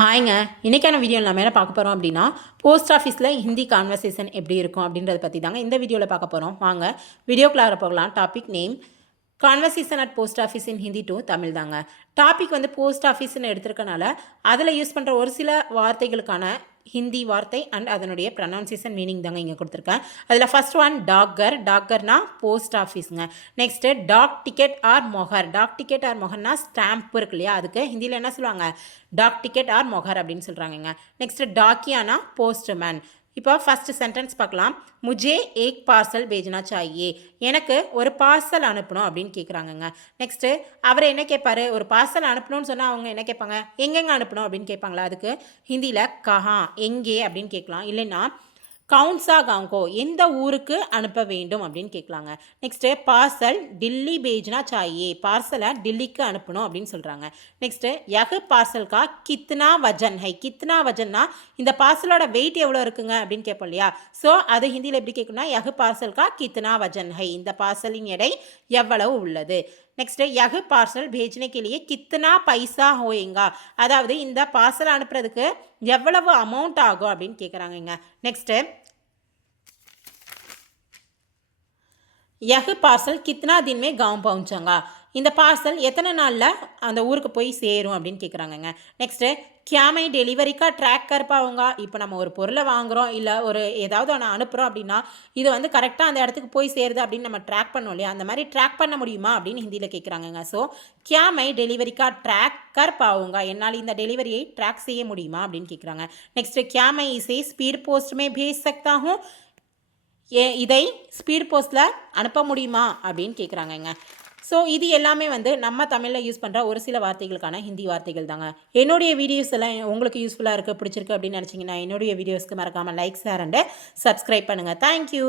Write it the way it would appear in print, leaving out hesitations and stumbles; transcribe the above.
ஹாய்ங்க. இன்றைக்கான வீடியோ நம்ம என்ன பார்க்க போகிறோம் அப்படின்னா, போஸ்ட் ஆஃபீஸில் ஹிந்தி கான்வர்சேஷன் எப்படி இருக்கும் அப்படின்றத பற்றி தாங்க இந்த வீடியோவில் பார்க்க போகிறோம். வாங்க வீடியோக்குள்ளார போகலாம். Topic name conversation at post office in Hindi to Tamil தாங்க. டாபிக் வந்து போஸ்ட் ஆஃபீஸ்ன்னு எடுத்துருக்கனால அதில் யூஸ் பண்ணுற ஒரு சில வார்த்தைகளுக்கான ஹிந்தி வார்த்தை அண்ட் அதனுடைய ப்ரொனவுன்சியேஷன் மீனிங் தாங்க இங்கே கொடுத்துருக்கேன். அதில் ஃபர்ஸ்ட் ஒன் டாக்கர். டாக்கர்னா போஸ்ட் ஆஃபீஸுங்க. நெக்ஸ்ட்டு டாக் டிக்கெட் ஆர் மொஹர். டாக் டிக்கெட் ஆர் மொஹர்னா ஸ்டாம்ப் இருக்கு இல்லையா, அதுக்கு ஹிந்தியில் என்ன சொல்லுவாங்க, டாக் டிக்கெட் ஆர் மொஹர் அப்படின்னு சொல்கிறாங்கங்க. நெக்ஸ்ட்டு டாக்கியானா போஸ்ட்மேன். இப்போ ஃபஸ்ட்டு சென்டென்ஸ் பார்க்கலாம். முஜே ஏக் பார்சல் பேஜ்னா சாயே. எனக்கு ஒரு பார்சல் அனுப்பணும் அப்படின்னு கேட்குறாங்கங்க. நெக்ஸ்ட்டு அவர் என்ன கேட்பாரு, ஒரு பார்சல் அனுப்பணும்னு சொன்னால் அவங்க என்ன கேட்பாங்க, எங்கெங்கே அனுப்பணும் அப்படின்னு கேட்பாங்களா. அதுக்கு ஹிந்தியில் கஹா எங்கே அப்படின்னு கேட்கலாம். இல்லைன்னா கவுன்சா காங்கோ எந்த ஊருக்கு அனுப்ப வேண்டும் அப்படின்னு கேட்கலாங்க. நெக்ஸ்ட்டு பார்சல் டில்லி பேஜ்னா சாயே. பார்சலை டில்லிக்கு அனுப்பணும் அப்படின்னு சொல்கிறாங்க. Next யகு பார்சல்கா கித்னா வஜன் high. கித்னா வஜன்னா இந்த பார்சலோட வெயிட் எவ்வளோ இருக்குங்க அப்படின்னு கேட்போம் இல்லையா. ஸோ அது ஹிந்தியில் எப்படி கேட்கணும்னா யகு பார்சல்கா கித்னா வஜன் ஹை. இந்த பார்சலின் எடை எவ்வளவு உள்ளது. நெக்ஸ்ட்டு யகு பார்சல் பேஜ்னே கேலியே கித்னா பைசா ஹோயேங்கா. அதாவது இந்த பார்சல் அனுப்புறதுக்கு எவ்வளவு அமௌண்ட் ஆகும் அப்படின்னு கேட்குறாங்கங்க. நெக்ஸ்ட்டு यह पार्सल कितना दिन में गाँव पहुँचेगा. இந்த பார்சல் எத்தனை நாளில் அந்த ஊருக்கு போய் சேரும் அப்படின்னு கேட்குறாங்கங்க. Next கியாமை டெலிவரிக்கா tracker பாவுங்க. இப்போ நம்ம ஒரு பொருளை வாங்குகிறோம் இல்லை ஒரு ஏதாவது ஒன்று அனுப்புகிறோம் அப்படின்னா இது வந்து கரெக்டாக அந்த இடத்துக்கு போய் சேருது அப்படின்னு நம்ம ட்ராக் பண்ணோம் இல்லையா, அந்த மாதிரி ட்ராக் பண்ண முடியுமா அப்படின்னு ஹிந்தியில் கேட்குறாங்கங்க. So கியாமை டெலிவரிக்கா tracker பாவுங்க. என்னால் இந்த டெலிவரியை ட்ராக் செய்ய முடியுமா அப்படின்னு கேட்குறாங்க. நெக்ஸ்ட்டு கியாமை இசை ஸ்பீட் போஸ்ட்டுமே பேஜ் சக்தாகும். இதை ஸ்பீட் போஸ்ட்டில் அனுப்ப முடியுமா அப்படின்னு கேட்குறாங்கங்க. ஸோ இது எல்லாமே வந்து நம்ம தமிழில் யூஸ் பண்ணுற ஒரு சில வார்த்தைகளுக்கான ஹிந்தி வார்த்தைகள் தாங்க. என்னுடைய வீடியோஸ் எல்லாம் உங்களுக்கு யூஸ்ஃபுல்லாக இருக்குது, பிடிச்சிருக்கு அப்படின்னு நினச்சிங்கன்னா என்னுடைய வீடியோஸ்க்கு மறக்காமல் லைக், ஷேர் அண்டு சப்ஸ்கிரைப் பண்ணுங்கள். தேங்க்யூ.